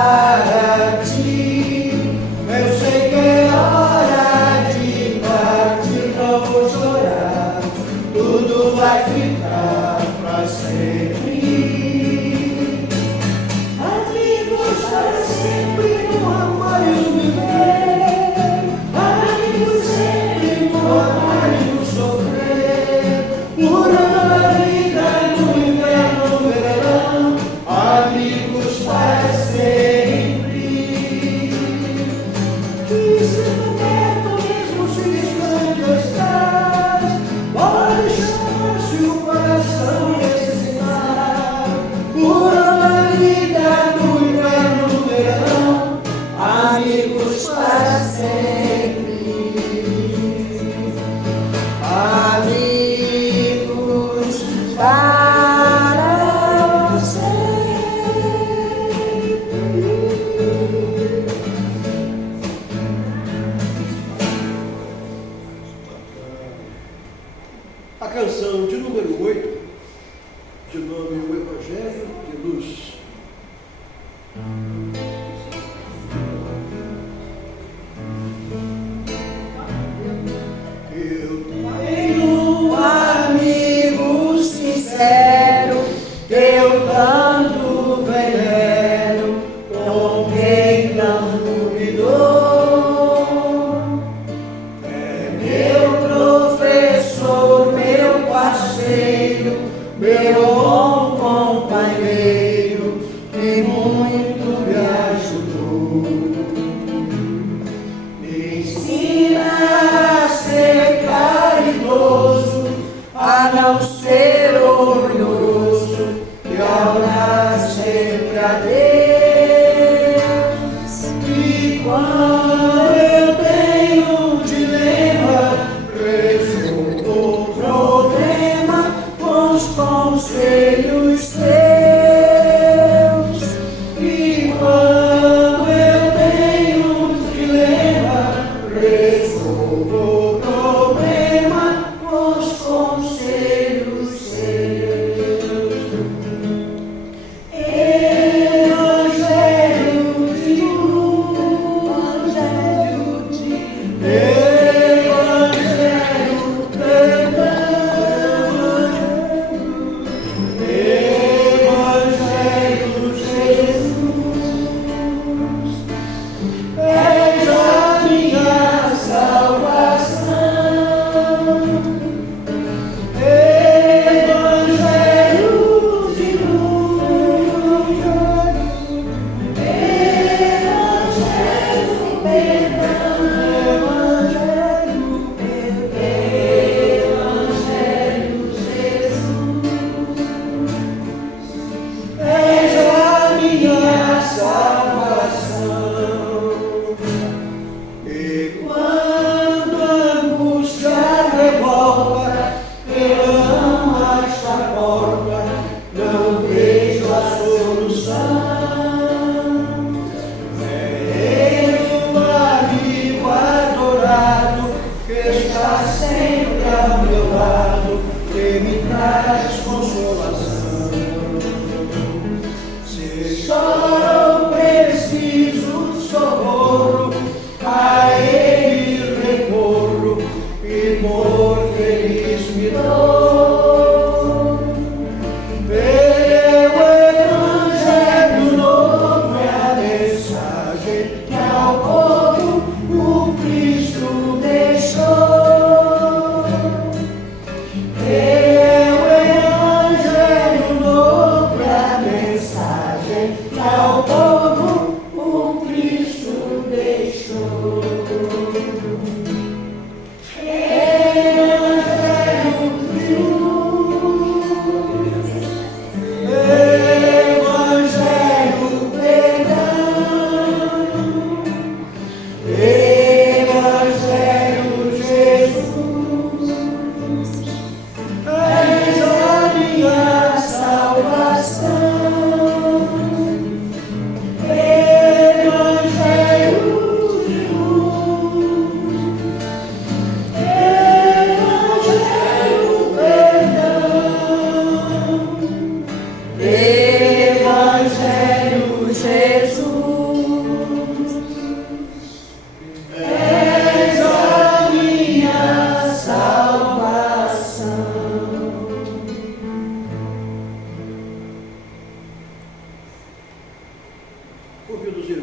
para ti. Eu sei que é hora de partir, não vou chorar, tudo vai ficar para sempre. Amigos para sempre no amar e no viver, amigos sempre no amar e no sofrer, por uma vida no inverno, no verão, amigos para sempre. Que seja perto mesmo se distante estás, pode chamar se o coração necessitar, por uma vida no inverno, no verão, amigos para sempre. Amigos para sempre. A canção de número 8, de nome O Evangelho de Luz.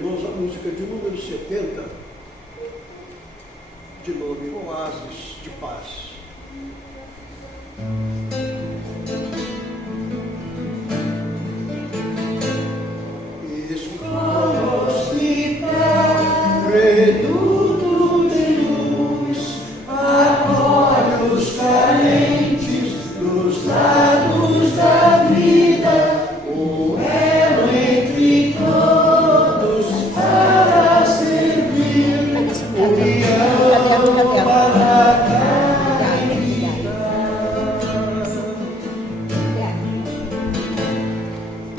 irmãos, a música de número 70, de nome Oásis de Paz. Reduto de luz, acolhe os carentes dos lados da vida, o elo entre todos para servir, união para a caridade.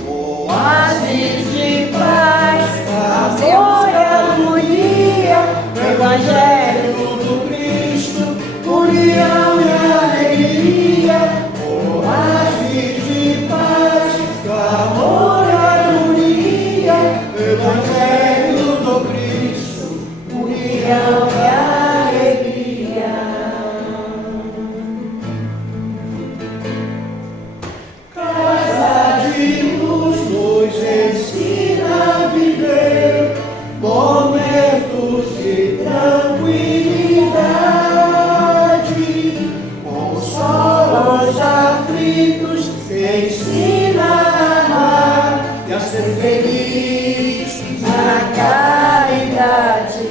Oásis de paz, amor, Evangelho do Cristo, união e alegria, oásis de paz, amor e harmonia, Evangelho do Cristo, união e alegria. Casa de luz nos ensina a viver momentos de tranquilidade, consola os aflitos, ensina a amar e a ser feliz na caridade.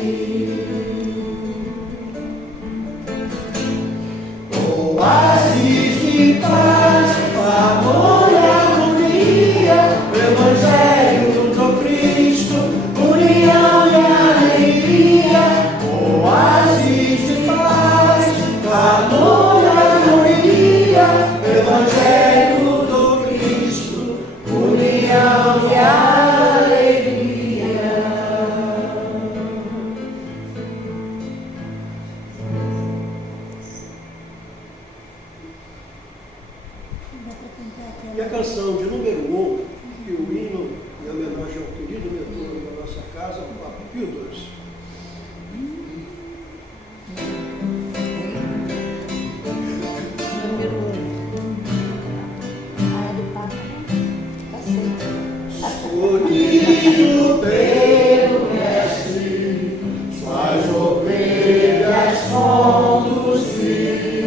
Oásis de paz, amor e harmonia, Evangelho do Cristo, união e alegria, oásis de paz, amor e harmonia, Evangelho do Cristo, união e alegria. E a canção de número 1, e o hino em homenagem ao querido mentor da nossa casa, o Papa Pio XII. Número 1. Ah, é do Papa. Tá certo. Escolhido pelo Mestre, suas ovelhas conduzir,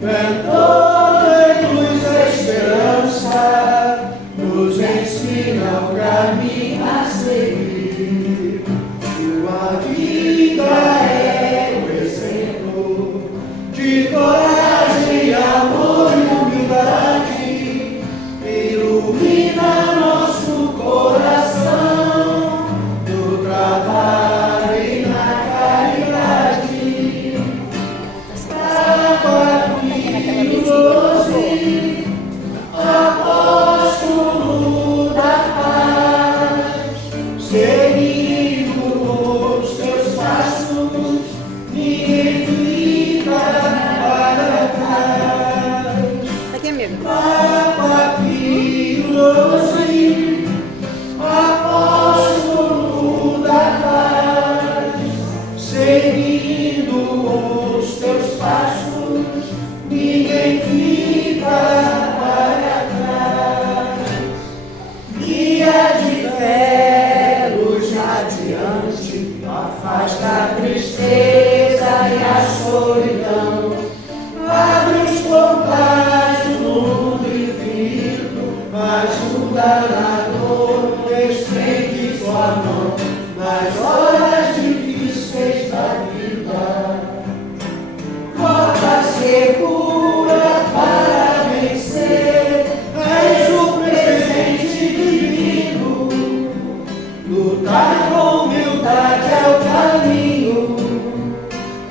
mentor de luz e esperança, nos ensina o caminho a seguir. Sua vida é o exemplo de coragem, amor e humildade, ilumina nosso coração no trabalho e na caridade. Papa Pio XII, apóstolo da paz, seguindo os teus passos, ninguém fica para trás. Aqui, amigo. Papa Pio XII, apóstolo da paz, seguindo os teus passos, ninguém fica para trás. Guia de fé, luz radiante, afasta a tristeza e a solidão, abre os portais do mundo infinito, ajuda na dor, estende sua mão nas horas difíceis da vida. Rota segura para vencer, és o presente divino, lutar com humildade é o caminho,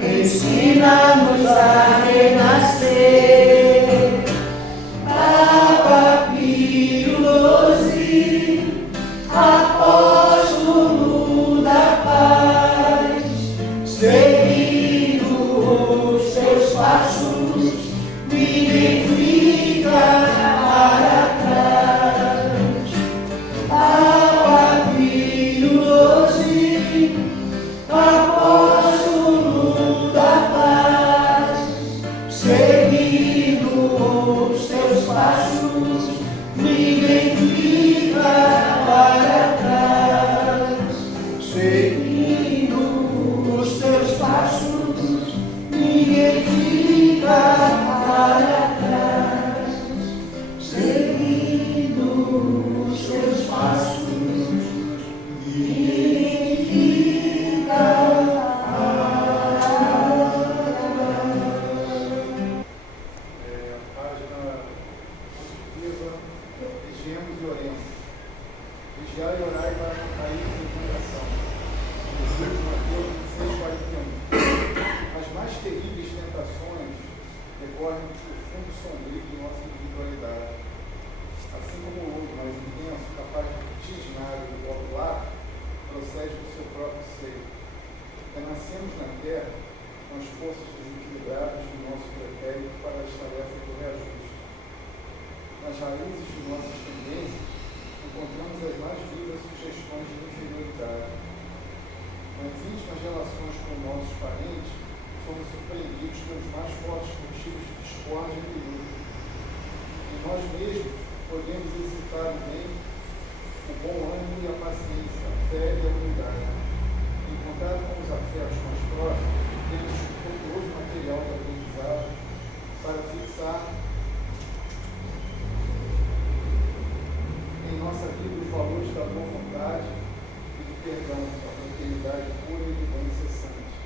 ensina-nos a renascer. Papa Pio XII, apóstolo da paz, seguindo os teus passos, ninguém fica para trás. Papa Pio XII, seguindo os teus passos, ninguém fica para trás. Seguindo os teus passos, ninguém fica para trás. Página positiva, vigiemos e oremos. Vigiar e orar para não cair em tentação. Jesus, Mateus 26:41. As mais terríveis tentações decorrem do fundo sombrio de nossa individualidade. Assim como o lobo mais intenso, capaz de tisnar do outro lado, procede do seu próprio seio. Renascemos na terra com as forças desequilibradas do nosso pretérito para as tarefas do reajuste. Nas raízes de nossas tendências, encontramos as mais vivas sugestões de inferioridade. Nas íntimas relações com nossos parentes, somos surpreendidos pelos mais fortes motivos de discórdia e luta. Em nós mesmos, podemos exercitar o bem, o bom ânimo e a paciência, a fé e a humildade. Em contato com os afetos mais próximos, temos um poderoso material de aprendizado para fixar em nossa vida os valores da boa vontade e do perdão, da fraternidade pura e do bem incessante.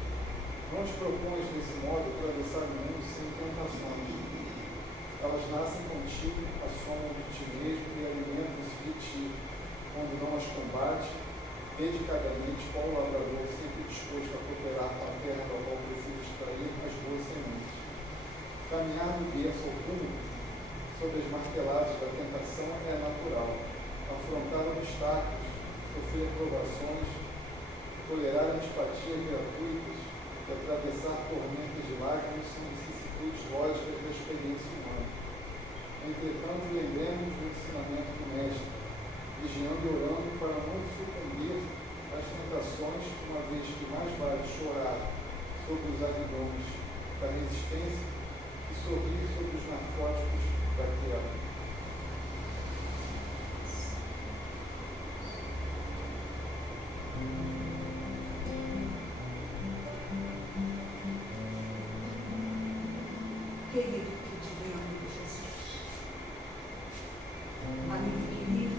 Não te propões, desse modo, atravessar o mundo sem tentações. Elas nascem contigo, assomam de ti mesmo e alimentam-se de ti, quando não as combate, dedicadamente, qual o lavrador sempre disposto a cooperar com a terra da qual precisa extrair as boas sementes. Caminhar do berço ao túmulo, sob as marteladas da tentação, é natural. Afrontar obstáculos, sofrer provações, tolerar antipatias gratuitas e atravessar tormentas de lágrimas são vicissitudes lógicas da experiência humana. Entretanto, lembremos do ensinamento do Mestre, vigiando e orando para não sucumbir às tentações, uma vez que mais vale chorar sobre os aguilhões da resistência que sorrir sobre os narcóticos da terra. Querido divino Jesus, amigo querido,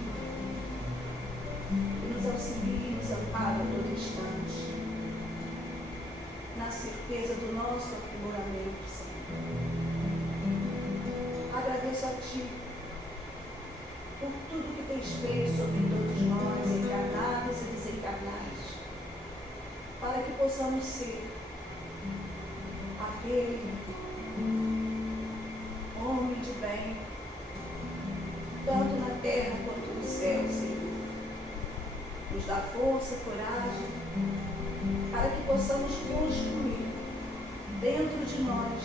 que nos auxilia e nos ampara a todo instante, na certeza do nosso aprimoramento, Senhor. Agradeço a Ti por tudo que tens feito sobre todos nós, encarnados e desencarnados, para que possamos ser aquele homem de bem, tanto na terra quanto no céu, Senhor. Nos dá força, coragem, para que possamos construir dentro de nós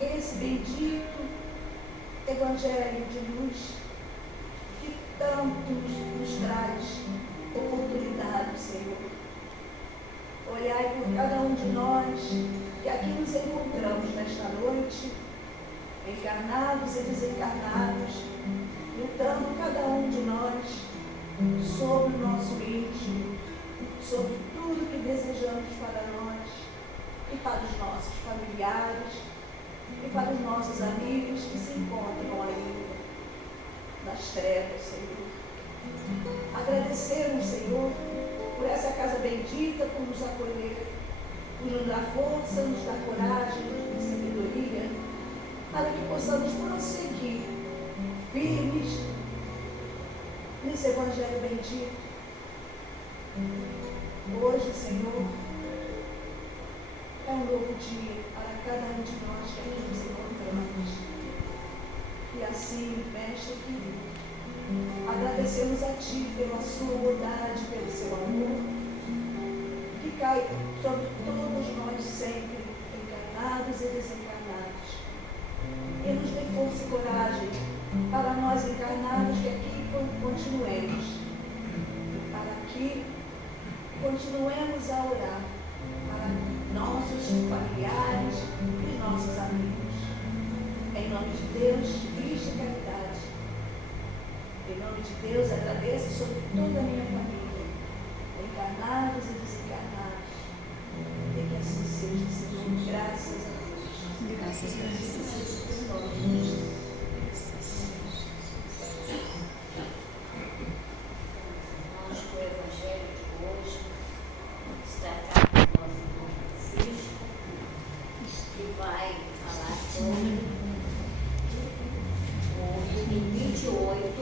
esse bendito Evangelho de luz que tanto nos traz oportunidade, Senhor. Olhai por cada um de nós que aqui nos encontramos nesta noite, encarnados e desencarnados, lutando cada um de nós sobre o nosso íntimo, sobre tudo que desejamos para nós e para os nossos familiares e para os nossos amigos que se encontram ainda nas trevas, Senhor. Agradecemos, Senhor, por essa casa bendita, por nos acolher, por nos dar força, nos dar coragem, nos dar sabedoria, para que possamos prosseguir firmes nesse Evangelho bendito. Hoje, Senhor, é um novo dia para cada um de nós que aqui nos encontramos. E assim, Mestre querido, agradecemos a Ti pela Sua bondade, pelo Seu amor, que cai sobre todos nós sempre, encarnados e desencarnados. E nos dê força e coragem para nós encarnados que aqui continuemos. E para que continuemos a orar para nossos familiares e nossos amigos. Em nome de Deus, Cristo e caridade. Em nome de Deus, agradeço sobre toda a minha família, O Evangelho de hoje se tratar do nosso irmão Francisco, que vai falar sobre o item 28,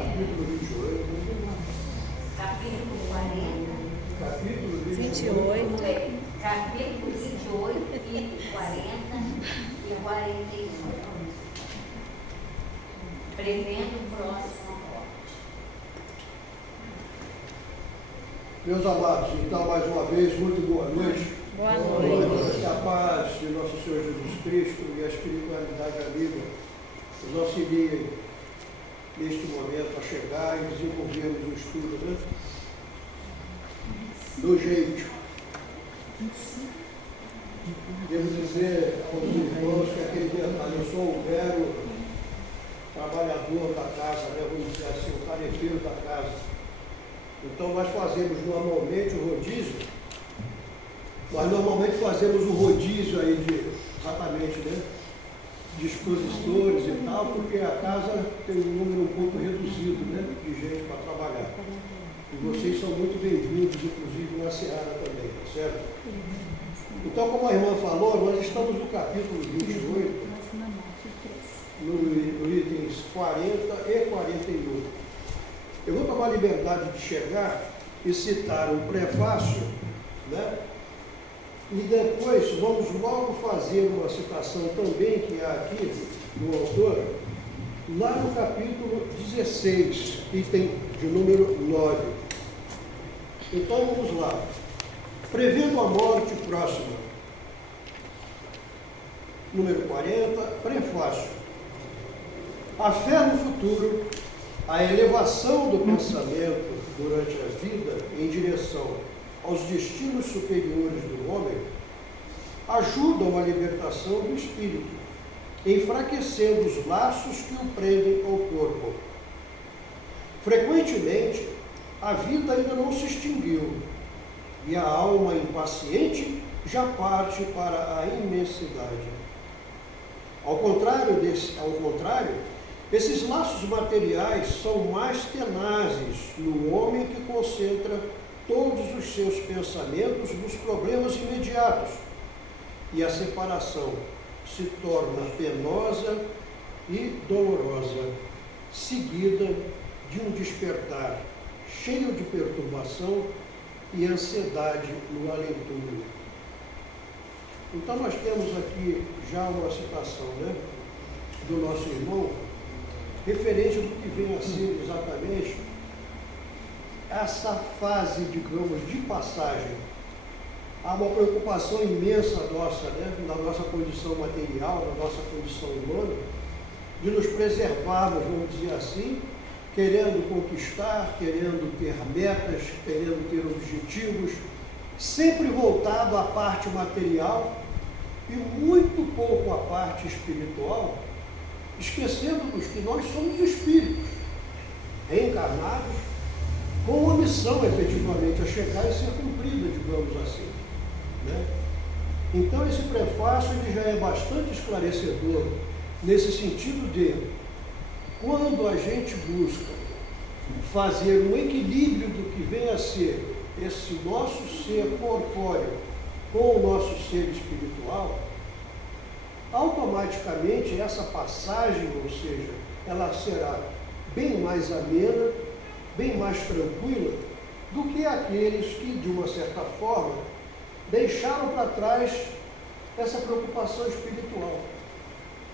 Capítulo 28. capítulo 40, Capítulo 28. capítulo 28, item 40 e 41. Prevendo o próximo morte. Meus amados, então, mais uma vez, muito boa noite. Boa noite. Que a paz de nosso Senhor Jesus Cristo e a espiritualidade amiga nos auxiliem neste momento a chegar e desenvolvermos o estudo, né? Do jeito. Devo dizer aos irmãos que aquele detalhe, eu sou um mero trabalhador da casa, né? Vamos dizer assim, o tarefeiro da casa. Então nós fazemos normalmente o rodízio, o rodízio aí de, exatamente, né? De expositores e tal, porque a casa tem um número um pouco reduzido, né? De gente para trabalhar. E vocês são muito bem-vindos, inclusive na Seara também, tá certo? Então, como a irmã falou, nós estamos no capítulo 28, no itens 40 e 41. Eu vou tomar a liberdade de chegar e citar um prefácio, né? E depois vamos logo fazer uma citação também que há aqui do autor, lá no capítulo 16, item de número 9. Então vamos lá. Prevendo a morte próxima. Número 40, prefácio. A fé no futuro, a elevação do pensamento durante a vida em direção aos destinos superiores do homem, ajudam a libertação do espírito, enfraquecendo os laços que o prendem ao corpo. Frequentemente, a vida ainda não se extinguiu, e a alma impaciente já parte para a imensidade. Ao contrário, esses laços materiais são mais tenazes no homem que concentra todos os seus pensamentos nos problemas imediatos, e a separação se torna penosa e dolorosa, seguida de um despertar cheio de perturbação e ansiedade no além-túmulo. Então nós temos aqui já uma citação, né, do nosso irmão, referente do que vem a ser exatamente essa fase, digamos, de passagem. Há uma preocupação imensa nossa, né, na nossa condição material, na nossa condição humana, de nos preservarmos, vamos dizer assim, querendo conquistar, querendo ter metas, querendo ter objetivos, sempre voltado à parte material e muito pouco à parte espiritual, esquecendo-nos que nós somos espíritos, reencarnados, com uma missão efetivamente a chegar e ser cumprida, digamos assim, né? Então esse prefácio ele já é bastante esclarecedor, nesse sentido de, quando a gente busca fazer um equilíbrio do que vem a ser esse nosso ser corpóreo com o nosso ser espiritual, automaticamente essa passagem, ou seja, ela será bem mais amena, bem mais tranquila do que aqueles que, de uma certa forma, deixaram para trás essa preocupação espiritual,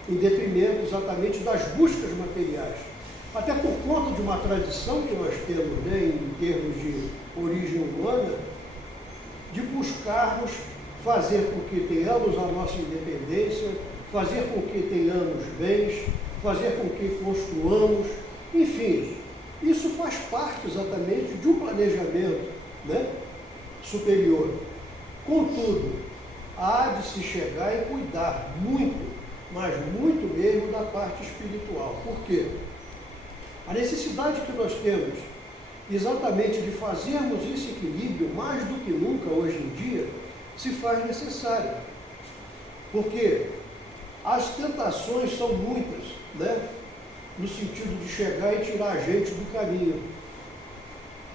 em detrimento exatamente das buscas materiais. Até por conta de uma tradição que nós temos, né, em termos de origem humana, de buscarmos fazer com que tenhamos a nossa independência, fazer com que tenhamos bens, fazer com que construamos, enfim, isso faz parte exatamente de um planejamento, né, superior. Contudo, há de se chegar e cuidar muito, mas muito mesmo da parte espiritual. Por quê? A necessidade que nós temos exatamente de fazermos esse equilíbrio, mais do que nunca hoje em dia, se faz necessária. Porque as tentações são muitas, né? No sentido de chegar e tirar a gente do caminho,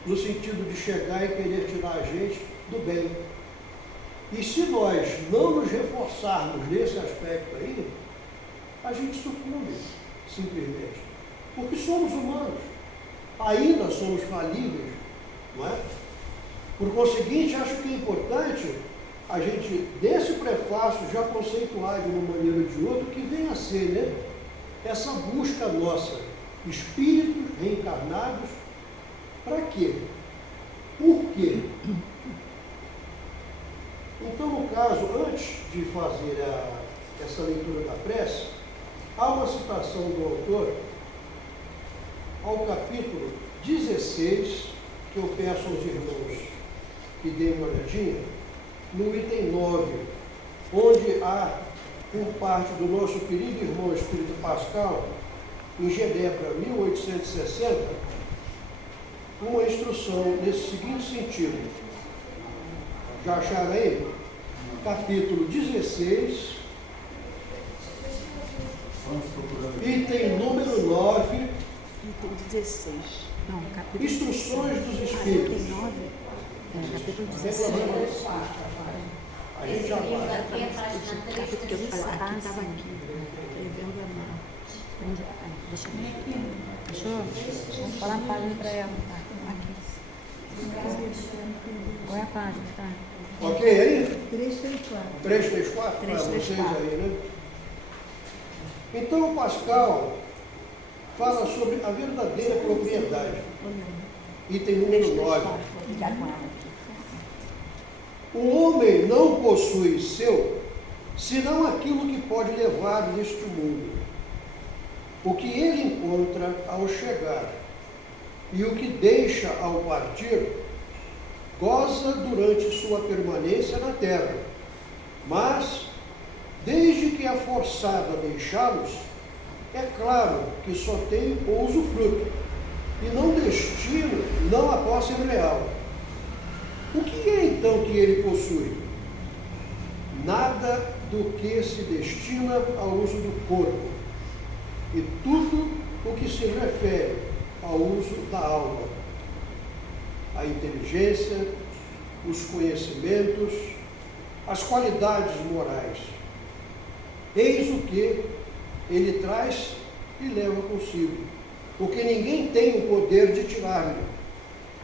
no sentido de chegar e querer tirar a gente do bem. E se nós não nos reforçarmos nesse aspecto aí, a gente sucumbe, simplesmente. Porque somos humanos, ainda somos falíveis, não é? Por conseguinte, acho que é importante a gente, desse prefácio, já conceituar de uma maneira ou de outra o que vem a ser, né? Essa busca nossa, espíritos reencarnados, para quê? Por quê? Então, no caso, antes de fazer essa leitura da prece, há uma citação do autor ao capítulo 16, que eu peço aos irmãos que deem uma olhadinha, no item 9, onde há, por parte do nosso querido irmão Espírito Pascal, em Genebra, 1860, uma instrução nesse seguinte sentido. Já acharam aí? Capítulo 16, item número 9, Item 16. Não, capítulo Instruções dos Item Espíritos. 9. Capítulo 16. A gente já Esse livro vai. aqui é página Capítulo que eu estava 335. aqui. Escrevendo a mão. Deixa eu ver aqui. Achou? Vamos falar a página para ela. Aqui. Qual é a página? Tá? Ok aí? 334. 334 para vocês 334. aí, né? Então o Pascal fala sobre a verdadeira propriedade. Item número 9. Vou ligar com ela. O homem não possui seu, senão aquilo que pode levar neste mundo, o que ele encontra ao chegar, e o que deixa ao partir, goza durante sua permanência na terra, mas, desde que é forçado a deixá-los, é claro que só tem o usufruto, e não destino, não a posse real. O que é então que ele possui? Nada do que se destina ao uso do corpo, e tudo o que se refere ao uso da alma, a inteligência, os conhecimentos, as qualidades morais. Eis o que ele traz e leva consigo, porque ninguém tem o poder de tirar-lhe.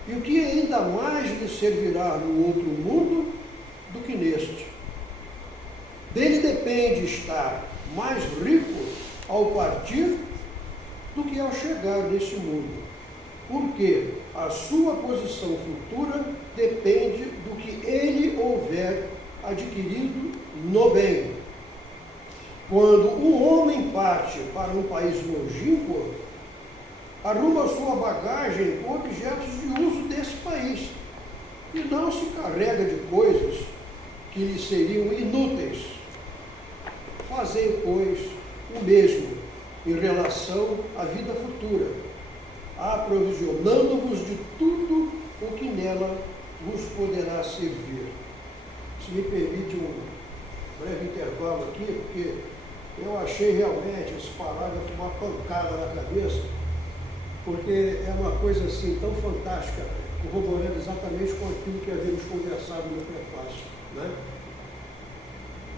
E o que ainda mais lhe servirá no outro mundo do que neste? Dele depende estar mais rico ao partir do que ao chegar neste mundo, porque a sua posição futura depende do que ele houver adquirido no bem. Quando um homem parte para um país longínquo, arruma sua bagagem com objetos de uso desse país e não se carrega de coisas que lhe seriam inúteis. Fazei, pois, o mesmo em relação à vida futura, aprovisionando-vos de tudo o que nela vos poderá servir. Se me permite um breve intervalo aqui, porque eu achei realmente esse parágrafo uma pancada na cabeça, porque é uma coisa assim tão fantástica, corroborando exatamente com aquilo que havíamos conversado no prefácio, né?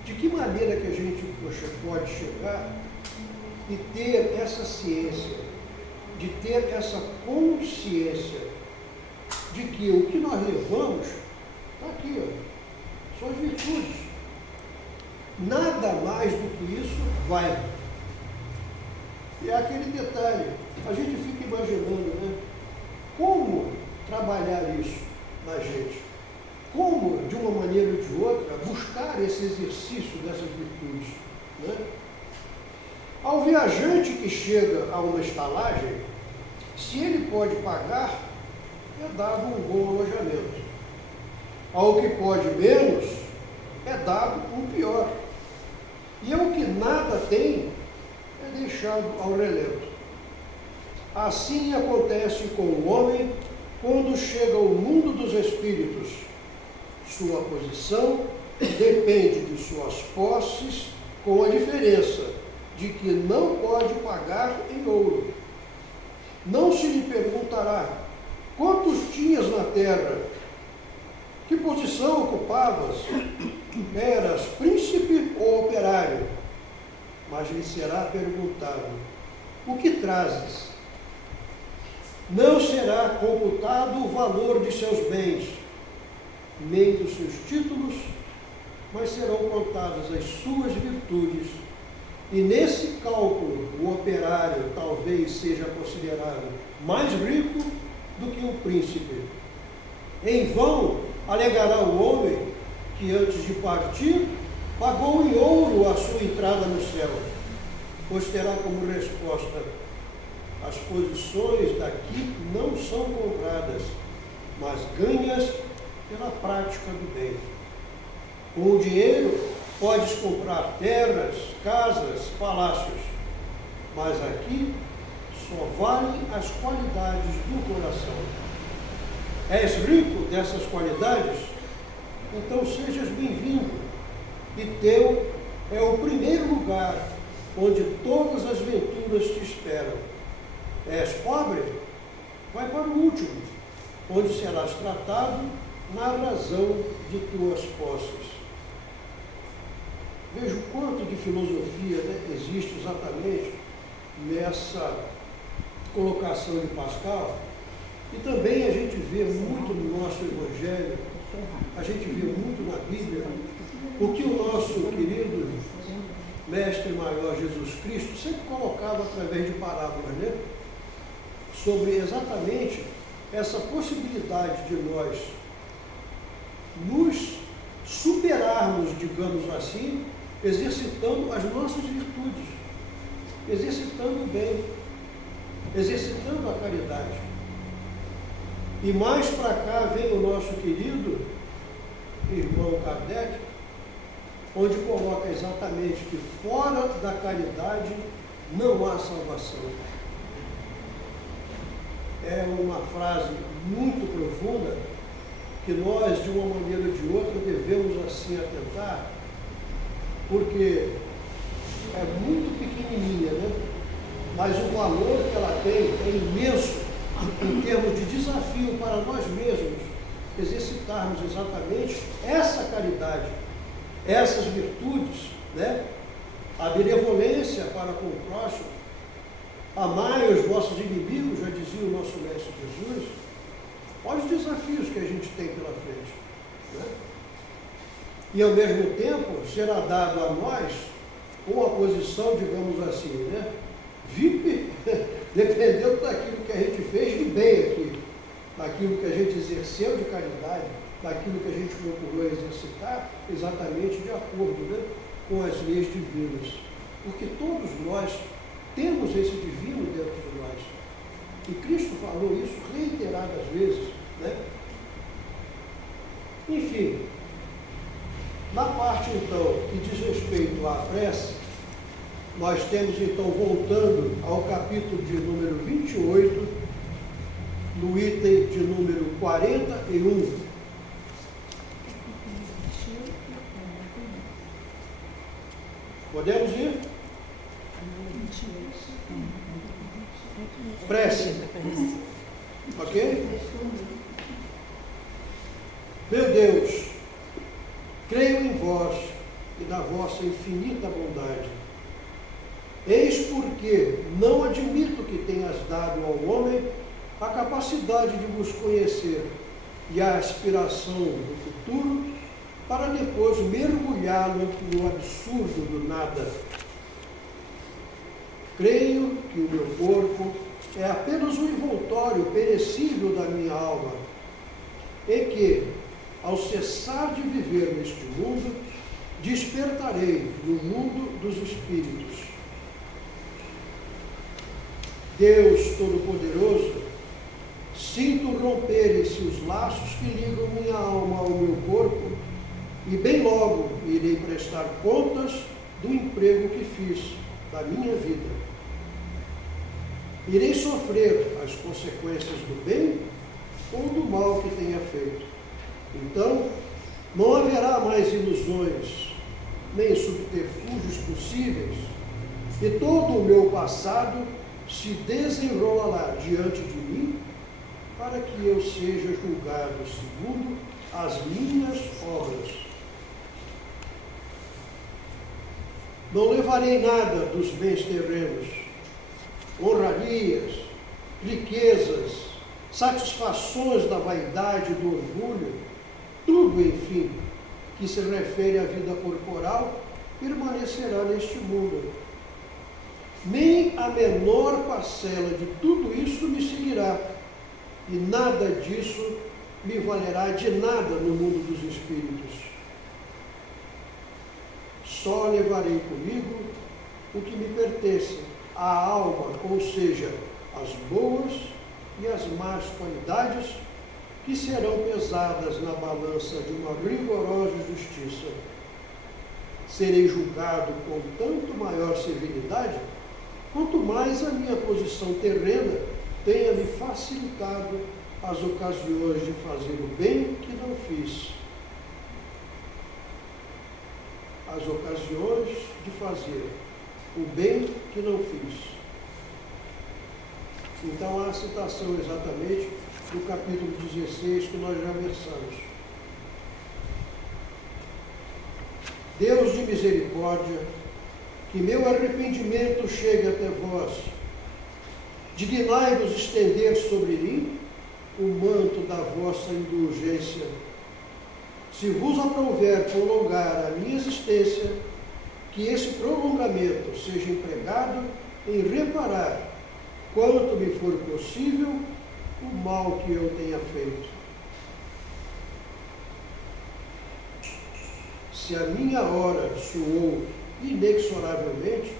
De que maneira que a gente pode chegar e ter essa ciência, de ter essa consciência de que o que nós levamos está aqui, ó, são as virtudes. Nada mais do que isso vai. E é aquele detalhe, a gente fica imaginando, né? Como trabalhar isso na gente? Como, de uma maneira ou de outra, buscar esse exercício dessas virtudes, né? Ao viajante que chega a uma estalagem, se ele pode pagar, é dado um bom alojamento. Ao que pode menos, é dado um pior. E ao que nada tem, é deixado ao relento. Assim acontece com o homem quando chega ao mundo dos espíritos. Sua posição depende de suas posses, com a diferença de que não pode pagar em ouro. Não se lhe perguntará: quantos tinhas na terra? Que posição ocupavas? Eras príncipe ou operário? Mas lhe será perguntado: o que trazes? Não será computado o valor de seus bens, nem dos seus títulos, mas serão contadas as suas virtudes. E nesse cálculo, o operário talvez seja considerado mais rico do que o príncipe. Em vão alegará o homem que antes de partir pagou em ouro a sua entrada no céu, pois terá como resposta: as posições daqui não são compradas, mas ganhas pela prática do bem. Com o dinheiro podes comprar terras, casas, palácios, mas aqui só valem as qualidades do coração. És rico dessas qualidades? Então sejas bem-vindo, e teu é o primeiro lugar onde todas as venturas te esperam. És pobre? Vai para o último, onde serás tratado na razão de tuas posses. Veja o quanto de filosofia, né, existe exatamente nessa colocação de Pascal, e também a gente vê muito no nosso Evangelho, a gente vê muito na Bíblia, o que o nosso querido Mestre Maior Jesus Cristo sempre colocava através de parábolas, né? Sobre exatamente essa possibilidade de nós nos superarmos, digamos assim, exercitando as nossas virtudes, exercitando o bem, exercitando a caridade. E mais para cá vem o nosso querido irmão Kardec, onde coloca exatamente que fora da caridade não há salvação. É uma frase muito profunda que nós, de uma maneira ou de outra, devemos assim atentar, porque é muito pequenininha, né? Mas o valor que ela tem é imenso em termos de desafio para nós mesmos exercitarmos exatamente essa caridade, essas virtudes, né? A benevolência para com o próximo. Amai os vossos inimigos, já dizia o nosso Mestre Jesus. Olha os desafios que a gente tem pela frente, né? E ao mesmo tempo será dado a nós uma posição, digamos assim, né? VIP, dependendo daquilo que a gente fez de bem aqui, daquilo que a gente exerceu de caridade, daquilo que a gente procurou exercitar, exatamente de acordo, né, com as leis divinas. Porque todos nós temos esse divino dentro de nós. E Cristo falou isso reiteradas vezes, né? Enfim, na parte então que diz respeito à prece, nós temos então, voltando ao capítulo de número 28, no item de número 41. Podemos ir? Prece. Ok? Meu Deus, creio em vós e na vossa infinita bondade. Eis porque não admito que tenhas dado ao homem a capacidade de vos conhecer e a aspiração do futuro, para depois mergulhá-lo no absurdo do nada. Creio que o meu corpo é apenas um envoltório perecível da minha alma, e que, ao cessar de viver neste mundo, despertarei no mundo dos espíritos. Deus Todo-Poderoso, sinto romperem-se os laços que ligam minha alma ao meu corpo, e bem logo irei prestar contas do emprego que fiz, da minha vida. Irei sofrer as consequências do bem ou do mal que tenha feito. Então, Não haverá mais ilusões, nem subterfúgios possíveis, e todo o meu passado se desenrolará diante de mim, para que eu seja julgado segundo as minhas obras. Não levarei nada dos bens terrenos, honrarias, riquezas, satisfações da vaidade e do orgulho, tudo, enfim, que se refere à vida corporal, permanecerá neste mundo. Nem a menor parcela de tudo isso me seguirá, e nada disso me valerá de nada no mundo dos espíritos. Só levarei comigo o que me pertence, a alma, ou seja, as boas e as más qualidades, que serão pesadas na balança de uma rigorosa justiça. Serei julgado com tanto maior severidade, quanto mais a minha posição terrena tenha me facilitado as ocasiões de fazer o bem que não fiz. As ocasiões de fazer o bem que não fiz. Então, há a citação exatamente do capítulo 16 que nós já versamos. Deus de misericórdia, que meu arrependimento chegue até vós. Dignai-vos estender sobre mim o manto da vossa indulgência. Se vos aprouver prolongar a minha existência, que esse prolongamento seja empregado em reparar, quanto me for possível, o mal que eu tenha feito. Se a minha hora soou inexoravelmente,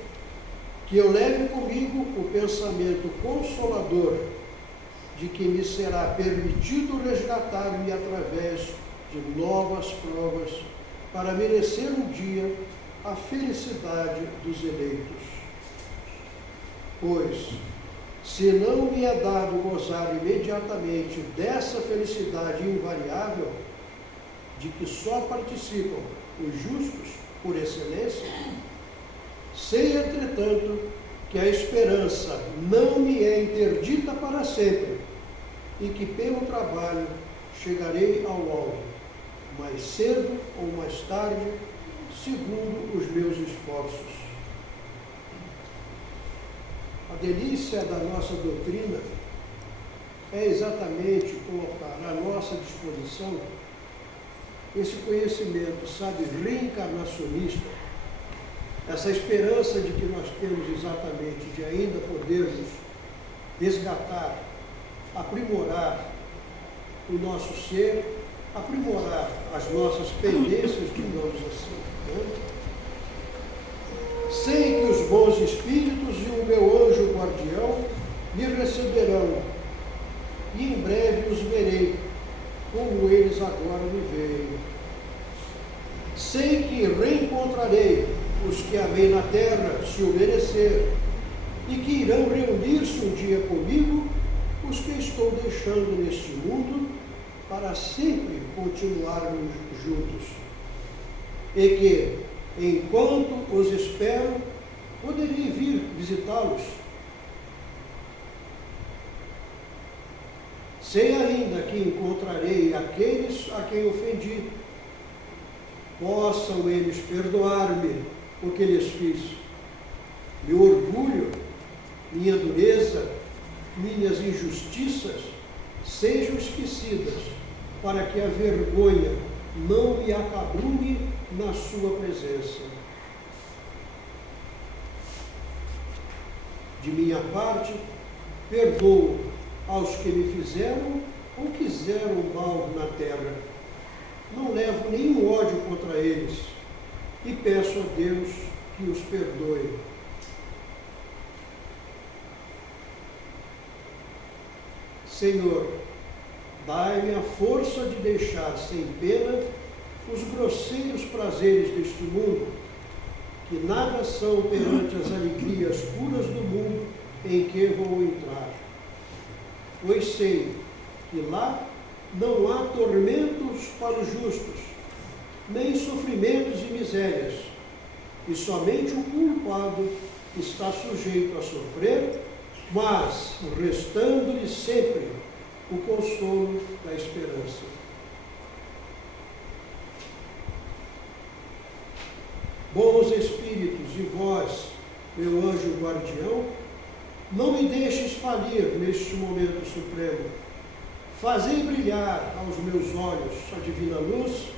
que eu leve comigo o pensamento consolador de que me será permitido resgatar-me através de novas provas para merecer um dia a felicidade dos eleitos. Pois, se não me é dado gozar imediatamente dessa felicidade invariável, de que só participam os justos por excelência, sei, entretanto, que a esperança não me é interdita para sempre, e que pelo trabalho chegarei ao alvo, mais cedo ou mais tarde, segundo os meus esforços. A delícia da nossa doutrina é exatamente colocar à nossa disposição esse conhecimento, sabe, reencarnacionista, essa esperança de que nós temos exatamente de ainda podermos resgatar, aprimorar o nosso ser, aprimorar as nossas pendências, digamos assim. Né? Sei que os bons espíritos e o meu anjo guardião me receberão, e em breve os verei, como eles agora me veem. Sei que reencontrarei os que amei na terra, se o merecer, e que irão reunir-se um dia comigo os que estou deixando neste mundo, para sempre continuarmos juntos. E que, enquanto os espero, poderei vir visitá-los. Sei ainda que encontrarei aqueles a quem ofendi. Possam eles perdoar-me o que lhes fiz. Meu orgulho, minha dureza, minhas injustiças sejam esquecidas, para que a vergonha não me acabrume na sua presença. De minha parte, perdoo aos que me fizeram ou quiseram mal na terra. Não levo nenhum ódio contra eles e peço a Deus que os perdoe. Senhor, dai-me a força de deixar sem pena os grosseiros prazeres deste mundo, que nada são perante as alegrias puras do mundo em que vou entrar. Pois sei que lá não há tormentos para os justos, nem sofrimentos e misérias, e somente o culpado está sujeito a sofrer, mas restando-lhe sempre o consolo da esperança. Bons espíritos, e vós, meu anjo guardião, não me deixes falir neste momento supremo. Fazei brilhar aos meus olhos a divina luz,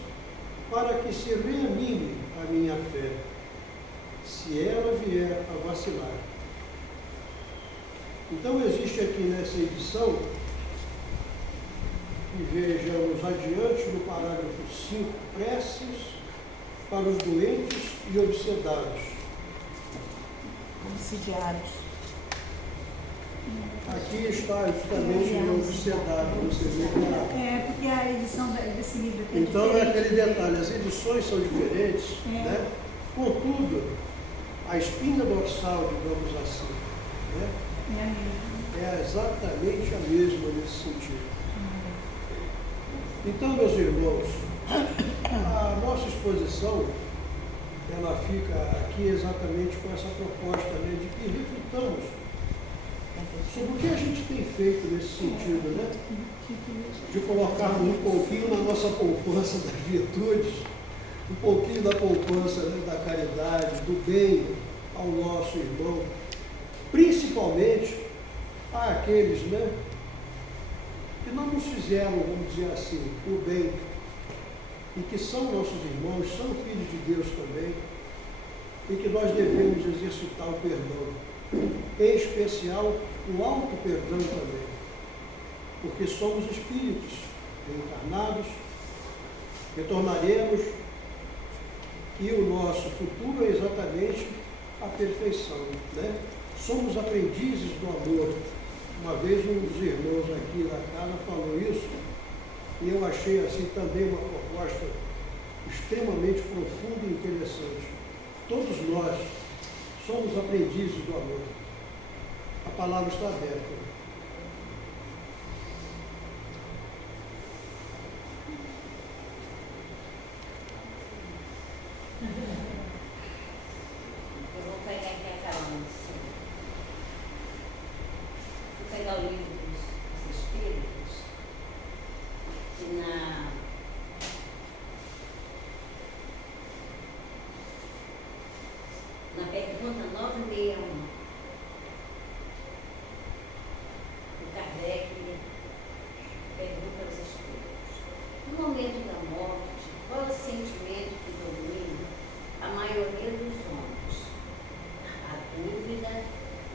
para que se reanime a minha fé, se ela vier a vacilar. Então existe aqui nessa edição, e vejamos adiante no parágrafo 5, preces para os doentes e obsedados. Obsidiários. Aqui está justamente o obsedado, você vê que Porque a edição desse livro aqui é então é diferente. aquele detalhe, as edições são diferentes, né? Contudo, a espinha dorsal, digamos assim, né? É a mesma. É exatamente a mesma nesse sentido. Então, meus irmãos, a nossa exposição, ela fica aqui exatamente com essa proposta, né, de que reflitamos sobre o que a gente tem feito nesse sentido, né? De colocarmos um pouquinho na nossa poupança das virtudes, um pouquinho da poupança, né, da caridade, do bem ao nosso irmão, principalmente àqueles, né, que não nos fizeram, vamos dizer assim, o bem, e que são nossos irmãos, são filhos de Deus também, e que nós devemos exercitar o perdão, em especial o alto perdão também, porque somos espíritos reencarnados, retornaremos, e o nosso futuro é exatamente a perfeição, né? Somos aprendizes do amor. Uma vez um dos irmãos aqui da casa falou isso, e eu achei assim também uma proposta extremamente profunda e interessante. Todos nós somos aprendizes do amor. A palavra está aberta. Eu vou pegar aqui a carona. Vou pegar o livro dos Espíritos, que na pergunta 961, o Kardec pergunta aos Espíritos: no momento da morte, qual é o sentimento que domina a maioria dos homens? A dúvida,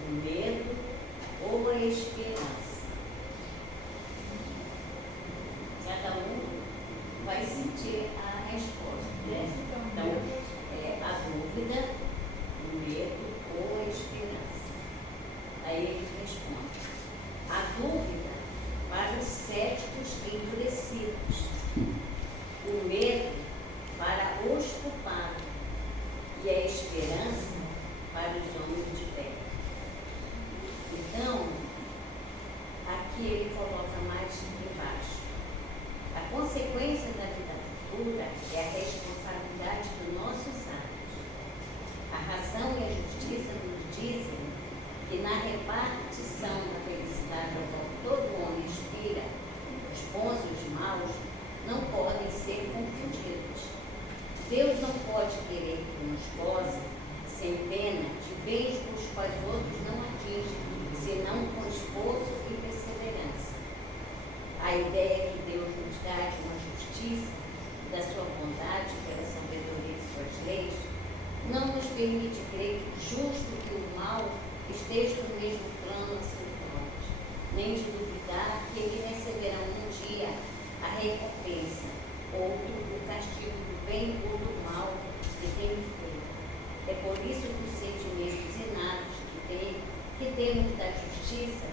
o medo ou a esperança? Cada um vai sentir a resposta, né? Então, a dúvida, o medo ou a esperança? Aí ele responde: a dúvida para os céticos endurecidos, o medo para os culpados e a esperança para os homens de fé. Então, aqui ele coloca mais embaixo: a consequência da vida futura é a responsabilidade dos nossos atos. A razão e a justiça nos dizem que na repartição da felicidade ao qual todo homem aspira, os bons e os maus não podem ser confundidos. Deus não pode querer que uns gozem sem pena de bens os quais outros não atingem, senão com esforço e perseverança. A ideia que Deus nos dá de uma justiça, da sua bondade, pela sabedoria de suas leis, não nos permite crer que o justo e o mal estejam no mesmo plano acentuante, nem de duvidar que eles receberão um dia a recompensa, outro o castigo do bem ou do mal que tem feito. É por isso que os sentimentos inatos que temos da justiça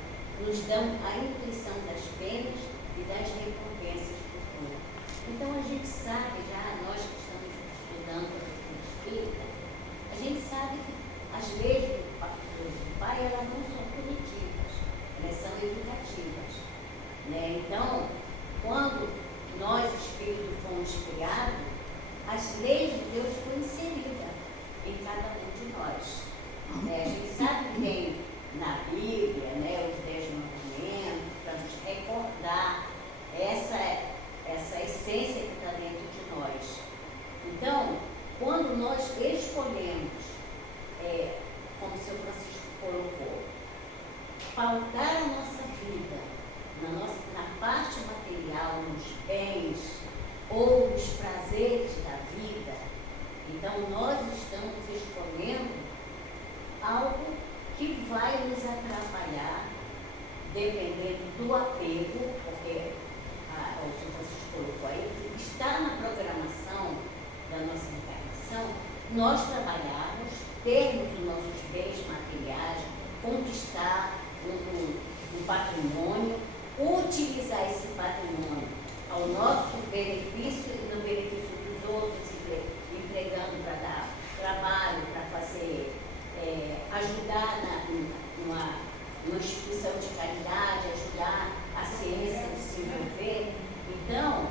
nos dão a intuição das penas e das recompensas futuras. Então a gente sabe já, nós que estamos estudando a doutrina espírita, a gente sabe que as leis do Pai, elas não são punitivas, elas são educativas, né? Então, quando nós espíritos fomos criados, as nós escolhemos, como o seu Francisco colocou, pautar a nossa vida na parte material, nos bens ou nos prazeres da vida, então nós estamos escolhendo algo que vai nos atrapalhar, dependendo do apego, porque o senhor Francisco colocou aí, está na programação da nossa encarnação, nós trabalharmos, termos os nossos bens materiais, conquistar um patrimônio, utilizar esse patrimônio ao nosso benefício e no benefício dos outros, empregando para dar trabalho, para fazer, ajudar numa instituição de caridade, ajudar a ciência a se desenvolver. Então,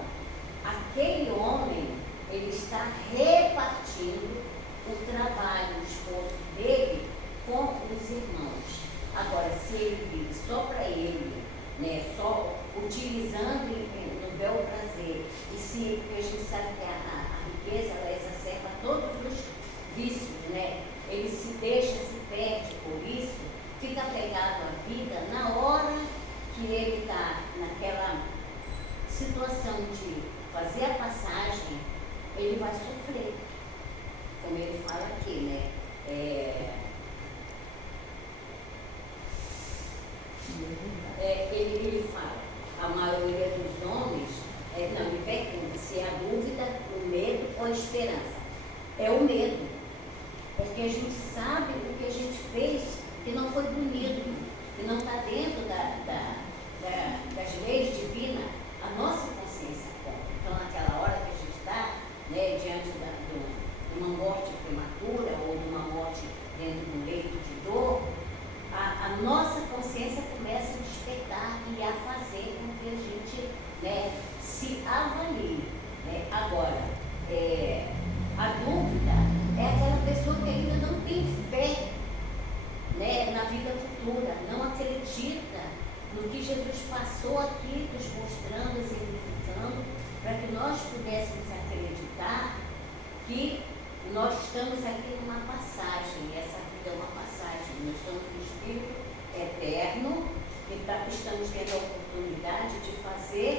aquele homem, ele está repartindo o trabalho, o esforço dele com os irmãos. Agora, se ele vive só para ele, né, só utilizando no bel prazer, e se a gente sabe que a riqueza ela exacerba todos os vícios, né? Ele se deixa, se perde por isso, fica apegado à vida, na hora que ele está naquela situação de fazer a passagem, ele vai sofrer. Como ele fala aqui, né? Ele fala, a maioria dos homens, não, me pergunta se é a dúvida, o medo ou a esperança. É o medo, porque a gente sabe o que a gente fez que não foi bonito, que não está dentro das leis divinas, a nossa consciência conta. Então, naquela hora que a gente está, né, diante de uma morte prematura ou de uma morte dentro de um leito de dor, a nossa consciência começa a despertar e a fazer com que a gente, né, se avalie. Né? Agora, a dúvida é aquela pessoa que ainda não tem fé, né, na vida futura, não acredita no que Jesus passou aqui, nos mostrando, exemplificando, para que nós pudéssemos acreditar que nós estamos aqui numa passagem, e essa vida é uma passagem, nós somos um espírito eterno, que estamos tendo a oportunidade de fazer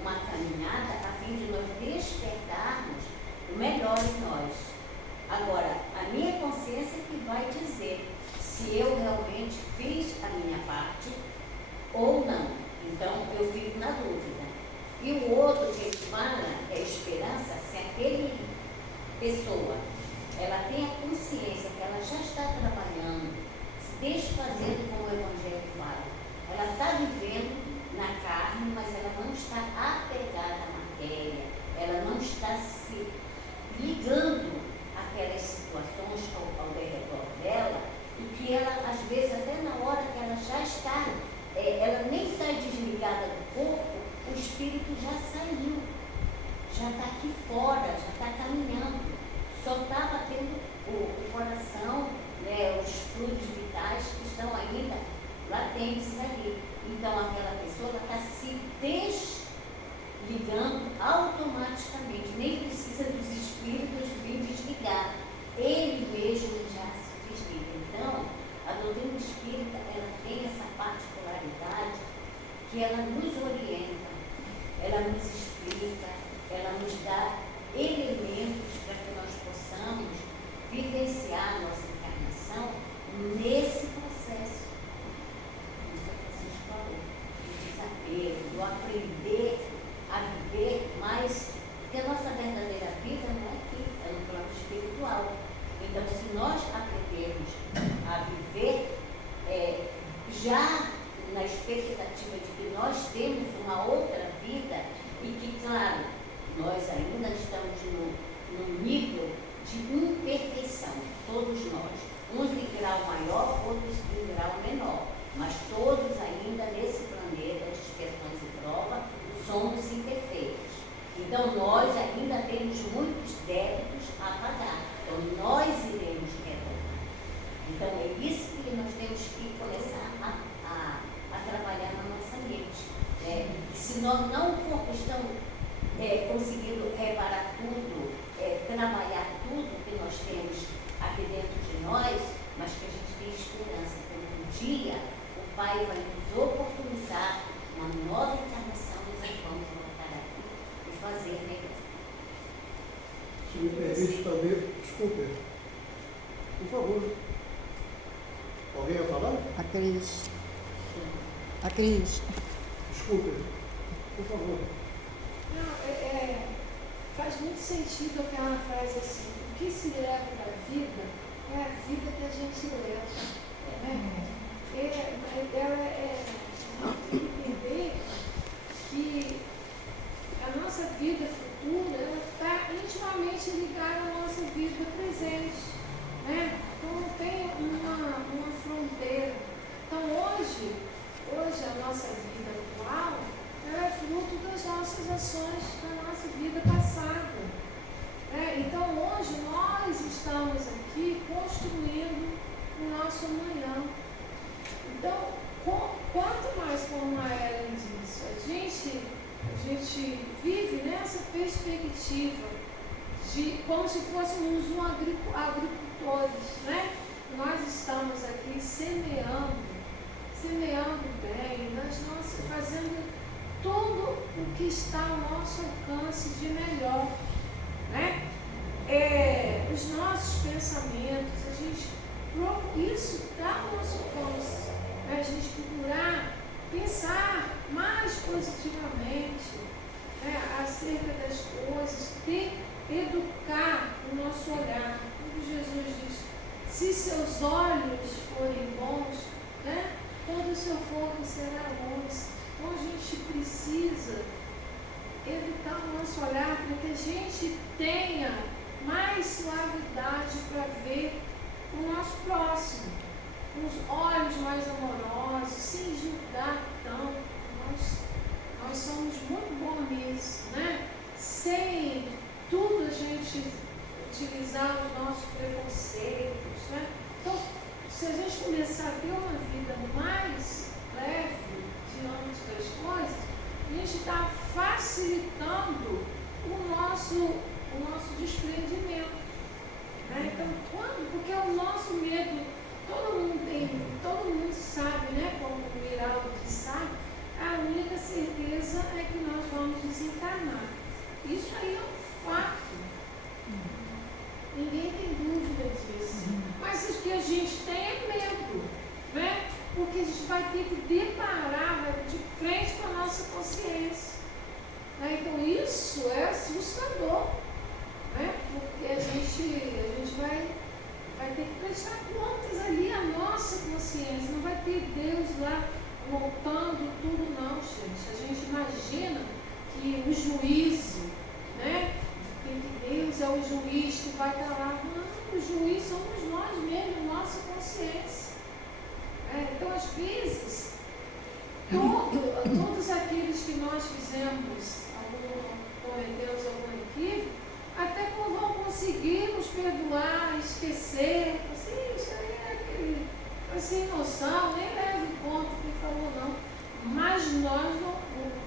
uma caminhada a fim de nós despertarmos o melhor em nós. Agora, a minha consciência que vai dizer se eu realmente fiz a minha parte ou não. Então, eu fico na dúvida. E o outro que ele fala é esperança, se aquele pessoa, ela tem a consciência que ela já está trabalhando, se desfazendo como o Evangelho fala. Ela está vivendo na carne, mas ela não está apegada à matéria, ela não está se ligando àquelas situações ao redor dela, e que ela, às vezes, até na hora que ela já está, ela nem está desligada do corpo, o espírito já saiu, já está aqui fora, já está caminhando, só está batendo o coração, né, os fluidos vitais que estão ainda latentes ali. Então, aquela pessoa está se desligando automaticamente, nem precisa dos espíritos vir desligar, ele mesmo já se desliga. Então, a doutrina espírita, ela tem essa particularidade que ela nos orienta, ela nos explica, ela nos dá elementos para que nós possamos vivenciar a nossa encarnação nesse processo. Isso que vocês falou, do desapego, do aprender a viver mais, porque a nossa verdadeira vida não é aqui, é no plano espiritual. Então, se nós aprendermos a viver já na expectativa de que nós temos uma outra vida e que, claro, nós ainda estamos num nível de imperfeição, todos nós, uns em grau maior, outros em grau menor, mas todos ainda nesse planeta de expiações e prova somos imperfeitos. Então, nós ainda temos muitos débitos a pagar. Então, nós iremos retornar. Então, é isso que nós temos que começar a trabalhar na nossa mente. Né? Se nós não estamos conseguindo reparar tudo, trabalhar tudo que nós dia o Pai vai nos oportunizar uma nova encarnação e nós vamos voltar aqui e fazer melhor. Se me permite também, desculpe, por favor. Alguém ia falar? A Cris. A Cris. Desculpe, por favor. Não, faz muito sentido aquela frase assim, o que se leva da vida é a vida que a gente leva. Né? Entender que a nossa vida futura está intimamente ligada à nossa vida presente. Né? Então não tem uma fronteira. Então hoje a nossa vida atual é fruto das nossas ações da nossa vida passada. Então hoje nós estamos aqui construindo o nosso amanhã. Então, quanto mais, como a Ellen disse, a gente vive nessa perspectiva de como se fôssemos agricultores, né? Nós estamos aqui semeando bem, fazendo tudo o que está ao nosso alcance de melhor, né? Os nossos pensamentos, isso está ao nosso alcance, né? A gente procurar pensar mais positivamente, né? Acerca das coisas, educar o nosso olhar. Como Jesus diz, se seus olhos forem bons, né? Todo o seu corpo será luz. Então a gente precisa educar o nosso olhar para que a gente tenha mais suavidade para ver o nosso próximo, com os olhos mais amorosos, sem julgar tanto. Nós somos muito bons nisso, né? Sem tudo a gente utilizar os nossos preconceitos, né? Então, se a gente começar a ter uma vida mais leve diante das coisas, a gente está facilitando o nosso desprendimento. Né? Então, porque o nosso medo, todo mundo sabe, né? Como o Miraldo sabe, a única certeza é que nós vamos desencarnar. Isso aí é um fato. Ninguém tem dúvida disso. Mas o que a gente tem é medo, né? Porque a gente vai ter que deparar de frente com a nossa consciência. Né? Então isso é assustador, né? Porque a gente vai ter que prestar contas ali à nossa consciência. Não vai ter Deus lá voltando tudo, não, gente. A gente imagina que o juízo, né? Que Deus é o juiz que vai estar lá. Não, o juiz somos nós mesmos, nossa consciência. Então, às vezes, todos aqueles que nós cometemos algum equívoco, até não vão conseguir nos perdoar, esquecer. Assim, isso aí é aquele sem noção, nem leva em conta o que falou, não. Mas o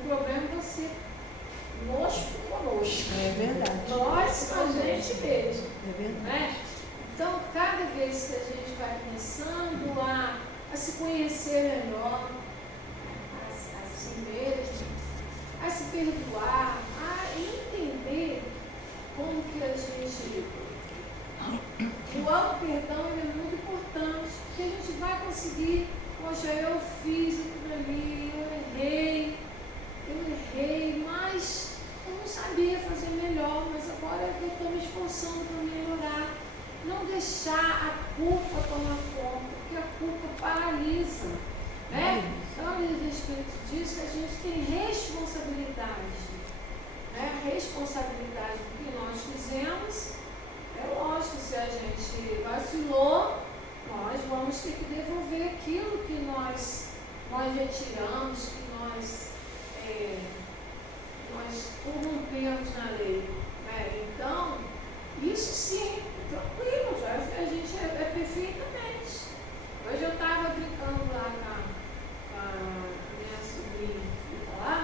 problema é você. Conosco. É verdade. Nós, a gente mesmo. É verdade. Né? Então, cada vez que a gente vai começando a se conhecer melhor, a si mesmo, a se perdoar, a entender como que a gente... O auto-perdão é muito importante, porque a gente vai conseguir, poxa, eu fiz aquilo ali, eu errei, mas eu não sabia fazer melhor, mas agora eu estou me esforçando para melhorar. Não deixar a culpa tomar conta, porque a culpa paralisa. Né? Então, a respeito disso, que a gente tem responsabilidade. Né? A responsabilidade do que nós fizemos, é lógico, se a gente vacilou, nós vamos ter que devolver aquilo que nós retiramos, que nós corrompemos na lei. Né? Então, isso sim, tranquilo, já a gente é perfeitamente. Hoje eu estava brincando lá com a minha sobrinha que fica lá,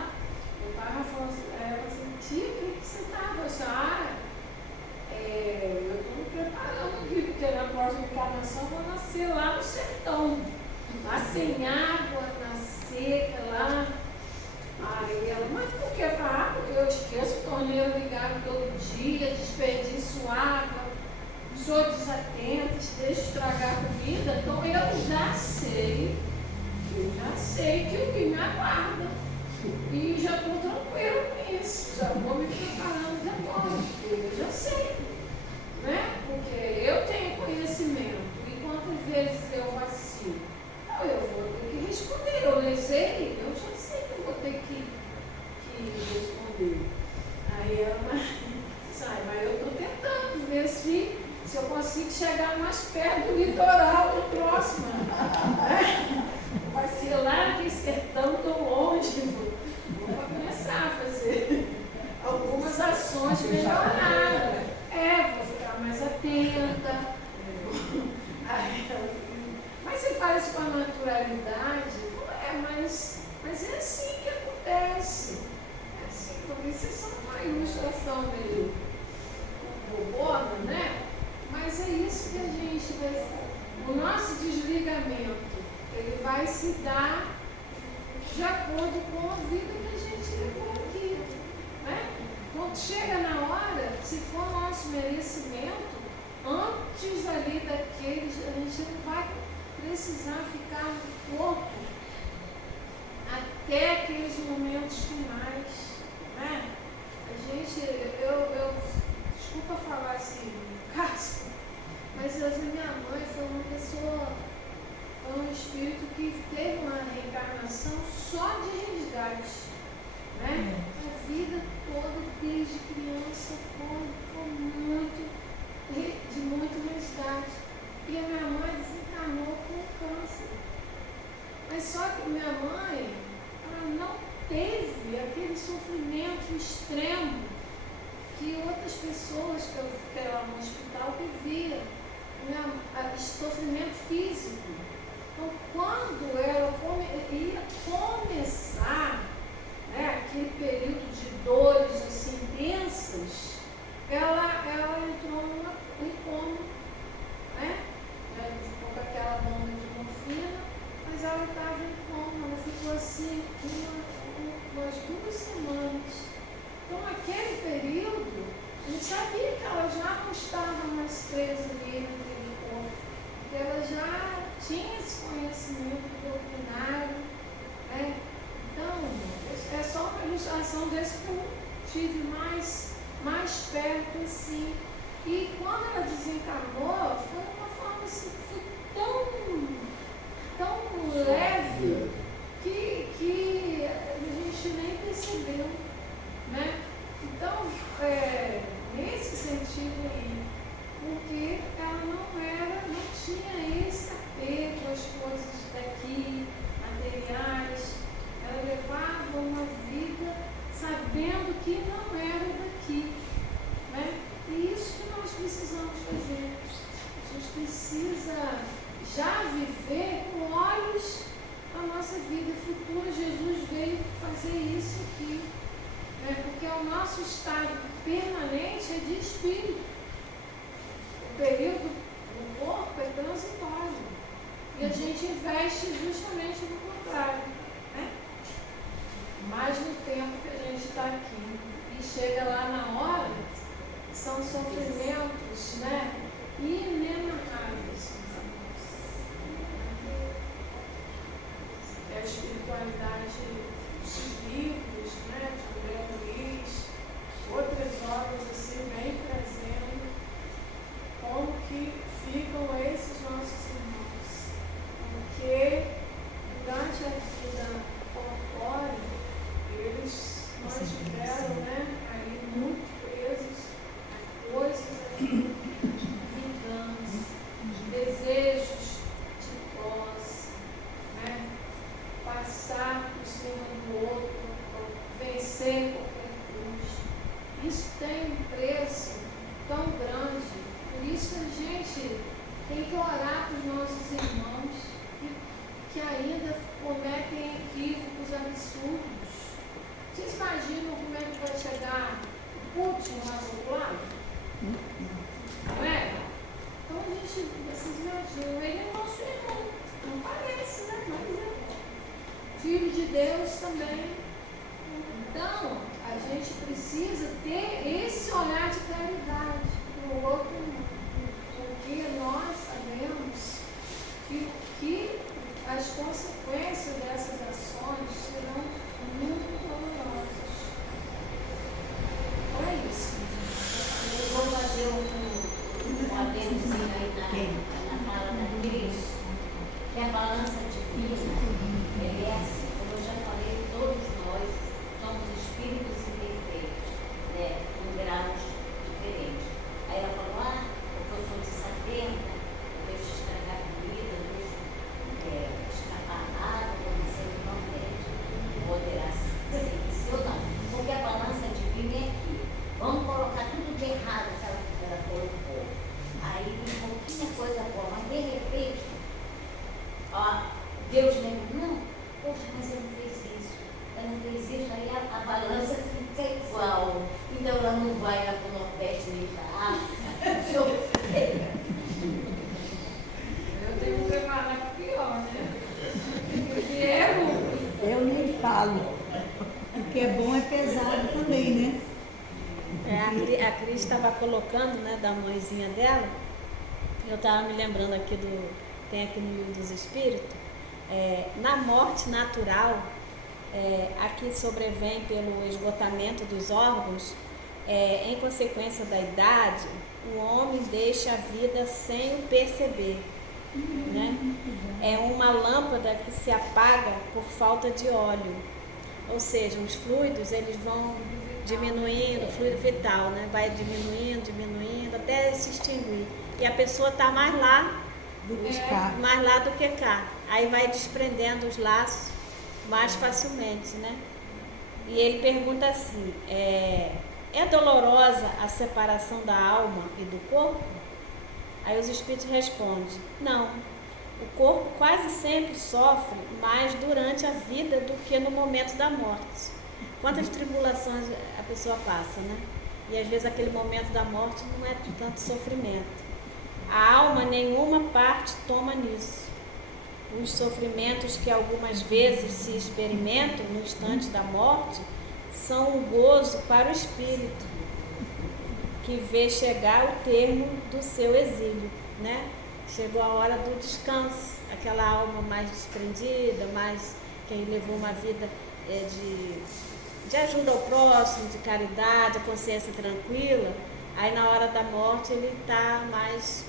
eu estava falando assim, tia, o que você estava? Eu estou me preparando aqui, porque na próxima encarnação eu vou nascer lá no sertão. Lá sem água, na seca lá. Aí ela, mas por que para água? Eu esqueço o torneiro ligado todo dia, desperdiço água, sou desatenta, deixo estragar a comida. Então eu já sei que o que me aguarda. E já estou tranquila com isso, já vou me preparando de agora, porque eu já sei, né? Porque eu tenho conhecimento, e quantas vezes eu vacilo? Então eu vou ter que responder, eu sei, eu já sei que eu vou ter que responder. Aí ela sai, mas eu estou tentando ver se eu consigo chegar mais perto do litoral do próximo. Vai ser lá que sertão tão longe. Vou começar a fazer algumas ações melhoradas. Vou ficar mais atenta. Mas você faz isso com a naturalidade? Não mas é assim que acontece. É assim, talvez isso seja uma ilustração meio bobona, né? Mas é isso que a gente vai. O nosso desligamento, ele vai se dar de acordo com a vida que a gente levou aqui, né? Quando chega na hora, se for nosso merecimento, antes ali daqueles, a gente não vai precisar ficar no corpo até aqueles momentos finais, né? A gente, eu desculpa falar assim, caso, mas a minha mãe foi uma pessoa, foi um espírito que teve uma reencarnação só de resgate, né? A vida toda, desde criança, foi muito, de muito resgate. E a minha mãe desencarnou com câncer. Mas só que minha mãe, ela não teve aquele sofrimento extremo que outras pessoas que ela no hospital viviam, sofrimento físico. Então, quando ela ia começar, né, aquele período de dores assim intensas, ela entrou em coma, né? Ela ficou com aquela bomba de morfina, mas ela estava em coma, ela ficou assim umas 2 semanas. Então, naquele período, a gente sabia que ela já não estava mais presa ali naquele corpo, porque ela já tinha esse conhecimento doutrinário, né? Então, é só uma ilustração desse que eu tive mais perto, assim. E quando ela desencarnou, foi uma forma assim, tão leve que a gente nem percebeu, né? Então, nesse sentido aí, porque ela não tinha esse apego às coisas daqui, materiais, ela levava uma vida sabendo que não era daqui, né? E isso que nós precisamos fazer. A gente precisa já viver com olhos a nossa vida futura. Jesus veio fazer isso aqui, né? Porque o nosso estado permanente é de espírito. O período do corpo é transitório. E a gente investe justamente no contrário, né? Mas no tempo que a gente está aqui e chega lá na hora, são sofrimentos, né, inenáveis. É a espiritualidade dos livros, né, de André Luiz, outras obras assim, vem trazendo como que ficam esses nossos irmãos. Porque durante a vida corpórea, eles mantiveram, né, aí muito presos a coisas vingança, desejos de posse, né, passar por cima do outro, vencer qualquer coisa. Isso tem um preço tão grande, por isso que a gente tem que orar para os nossos irmãos que ainda cometem equívocos absurdos. Vocês imaginam como é que vai chegar Putin lá do outro lado? Não é? Então a gente, vocês imaginam, ele é nosso irmão. Não parece, né? Mas é filho de Deus também. Então, a gente precisa ter esse olhar de caridade para o outro mundo. Porque nós sabemos que as consequências dessas ações serão muito dolorosas. É isso. Eu vou fazer um adendozinho aí na fala da Cris, que a balança divina, ele é assim, como eu já falei, todos nós somos espíritos imperfeitos, né, em graus diferentes. Aí ela falou, porque eu sou de 70, eu deixo estragar comida, eu deixo escapar nada, vou dizer que não pede, vou ter se ou não, porque a balança divina é aqui. Vamos colocar tudo de errado que ela colocou. Aí tem pouquinha coisa boa, mas de repente, Deus lembra, não, poxa, mas eu não fiz isso, aí a balança fica igual. Então ela não vai lá para o Nordeste nem para a África, sofrer. Eu tenho que preparar para pior, né? Porque é ruim. Eu nem falo. O que é bom é pesado também, né? A Cris estava colocando, né, da mãezinha dela. Eu estava me lembrando aqui tem aqui no Livro dos Espíritos, na morte natural, aqui sobrevém pelo esgotamento dos órgãos, em consequência da idade, o homem deixa a vida sem o perceber. Né? É uma lâmpada que se apaga por falta de óleo, ou seja, os fluidos eles vão diminuindo, o fluido vital, né? Vai diminuindo até se extinguir, e a pessoa está mais lá do que cá, aí vai desprendendo os laços mais facilmente, né? E ele pergunta assim, é dolorosa a separação da alma e do corpo? Aí os espíritos respondem, não, o corpo quase sempre sofre mais durante a vida do que no momento da morte. Quantas tribulações a pessoa passa, né? E às vezes aquele momento da morte não é tanto sofrimento. A alma nenhuma parte toma nisso. Os sofrimentos que algumas vezes se experimentam no instante da morte são um gozo para o espírito, que vê chegar o termo do seu exílio, né? Chegou a hora do descanso, aquela alma mais desprendida, quem levou uma vida de ajuda ao próximo, de caridade, a consciência tranquila, aí na hora da morte ele está mais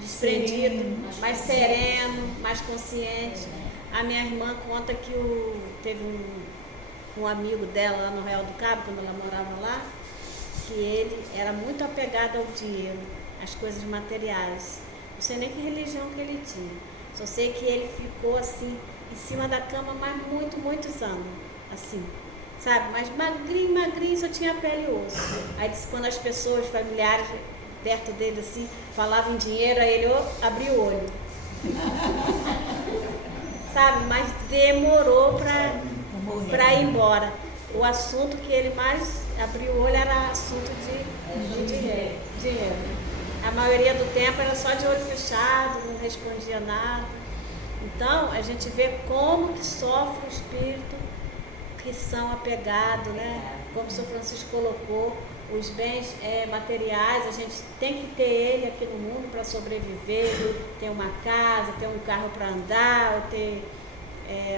desprendido, mais sereno, mais consciente. A minha irmã conta que teve um amigo dela lá no Real do Cabo, quando ela morava lá, que ele era muito apegado ao dinheiro, às coisas materiais. Não sei nem que religião que ele tinha. Só sei que ele ficou assim, em cima da cama, mas muitos anos, assim, sabe? Mas magrinho, só tinha pele e osso. Aí disse, quando as pessoas, familiares, perto dele, assim, falavam em dinheiro, aí ele abriu o olho. Sabe? Mas demorou para ir embora. O assunto que ele mais abriu o olho era assunto de dinheiro. A maioria do tempo era só de olho fechado, não respondia nada. Então, a gente vê como que sofre o espírito que são apegados, né? Como o São Francisco colocou, os bens materiais, a gente tem que ter ele aqui no mundo para sobreviver, ter uma casa, ter um carro para andar, ou ter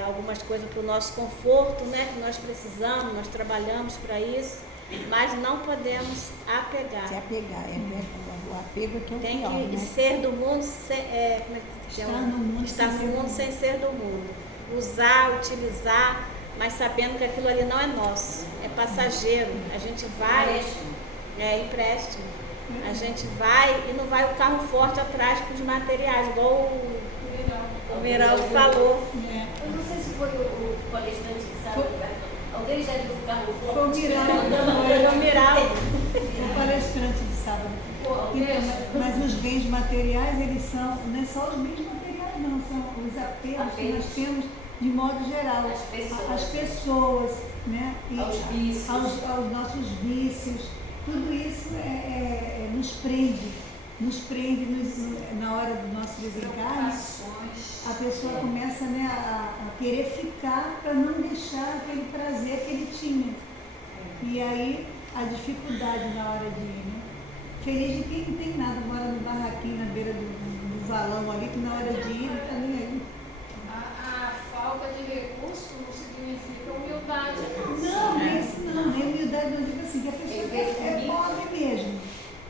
algumas coisas para o nosso conforto, né? Que nós precisamos, nós trabalhamos para isso, mas não podemos apegar. Se apegar, o apego que é o tem pior, que né? ser do mundo, estar no mundo sem ser do mundo. Usar, utilizar, mas sabendo que aquilo ali não é nosso, é passageiro. A gente vai, empréstimo. A gente vai e não vai o carro forte atrás com os materiais, igual o Miraldo falou. Eu não sei se foi o palestrante que sabe. Alguém já viu o carro forte? Foi o Miraldo. Foi o Miraldo. O palestrante de sábado. Então, mas os bens materiais, eles são, não é só os bens materiais, não, são os apegos que nós temos de modo geral. As pessoas, né? E aos vícios. Aos nossos vícios. Tudo isso nos prende. nos prende na hora do nosso desencarne, a pessoa começa, né, a querer ficar para não deixar aquele prazer que ele tinha. E aí a dificuldade na hora de ir, né? Feliz de quem não tem nada, mora no barraquinho na beira do valão ali, que na hora de ir não está nem aí. A falta de recurso não significa humildade, não. Não, nem isso não, nem humildade, não digo assim, que a pessoa é pobre mesmo.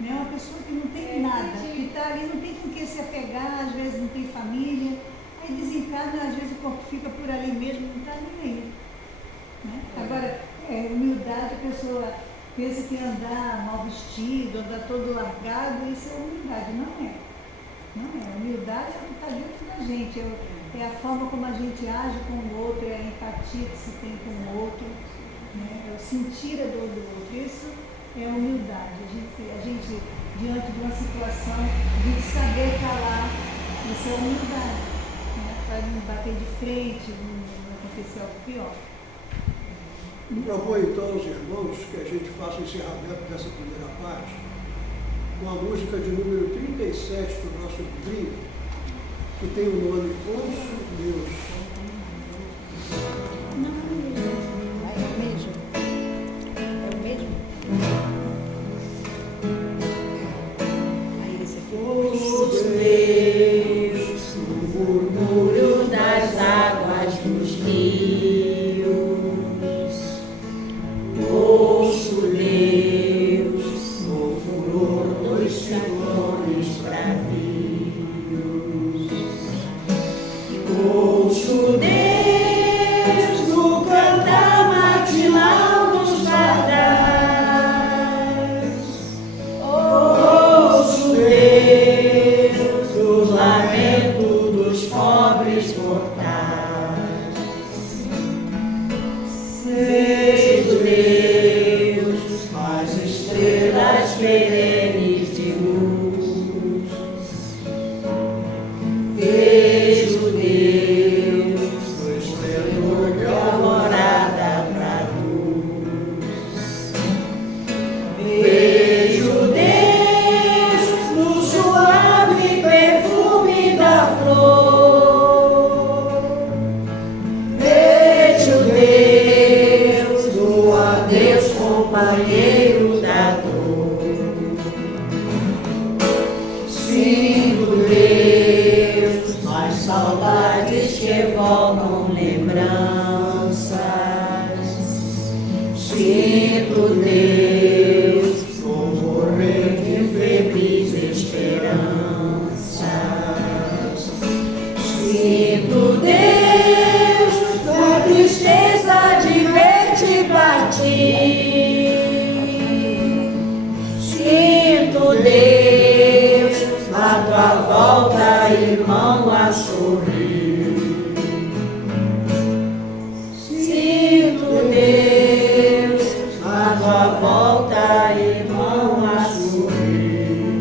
Né? Uma pessoa que não tem nada, que está ali, não tem com que se apegar, às vezes não tem família, aí desencarna, às vezes o corpo fica por ali mesmo, não está nem aí. Né? Agora, humildade, a pessoa pensa que andar mal vestido, andar todo largado, isso é humildade, não é. Não é. Humildade é o que está dentro da gente, é a forma como a gente age com o outro, é a empatia que se tem com o outro, né? É o sentir a dor do outro. Isso é humildade. A gente, diante de uma situação, de saber calar, isso é humildade, né? Para não bater de frente, não acontecer algo pior. Proponho então aos irmãos que a gente faça o encerramento dessa primeira parte com a música de número 37 do nosso livrinho, que tem o nome Ouço Deus. É o mesmo? É o mesmo? Aí esse aqui. Ouço Deus, no murmúrio das águas dos rios. Ouço Deus, no furor dos ciclones bravios. Ouço Deus, no cantar matinal dos pardais. Ouço Deus, o lamento dos pobres mortais. Vejo Deus, as estrelas perenes de luz. Vejo Deus, o esplendor de alvorada traduz. Vejo Deus, no suave perfume da flor. Vejo Deus, no adeus companheiro da dor. Sinto Deus, as saudades que evocam lembranças. Sinto Deus, no morrer de febris esperanças. Sinto Deus, na tristeza de ver-te partir. Sinto Deus, na tua volta, irmão, a sorrir. Sinto Deus, na tua volta, irmão, a sorrir.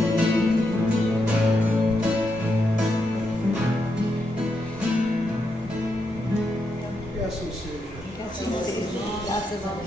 Que assim seja. Graças a Deus.